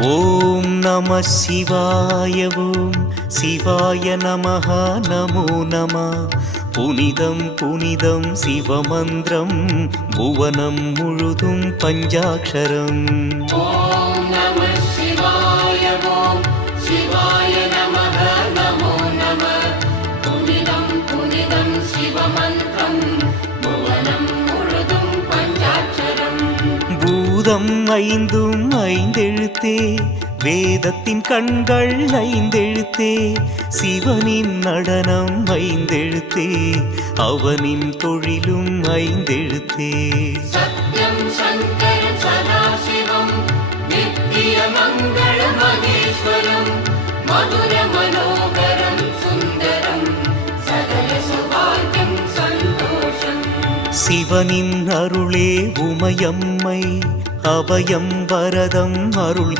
ஓம் நம சிவாய. ஓம் சிவாய நமஹ. நமோ நம. புனிதம் புனிதம் சிவமந்திரம், புவனம் முழுதும் பஞ்சாட்சரம். ஓம் நம சிவாய. ஓம் சிவாய நமஹ. நமோ நம. புனிதம் புனிதம் சிவமந்திரம், புவனம் முழுதும் பஞ்சாட்சரம். பூதம் ஐந்தும் ஐந்தெழுத்தே, வேதத்தின் கண்கள் ஐந்தெழுத்தே, சிவனின் நடனம் ஐந்தெழுத்தே, அவனின் தொழிலும் ஐந்தெழுத்தே. சத்யம் சங்கரம் சதாசிவம், நித்திய மங்கள மகேஸ்வரம், மதுர மனோகரம் சுந்தரம், சகல சுபாகியம் சந்தோஷம். சிவனின் அருளே உமையம்மை, அபயம் வரதம் அருள்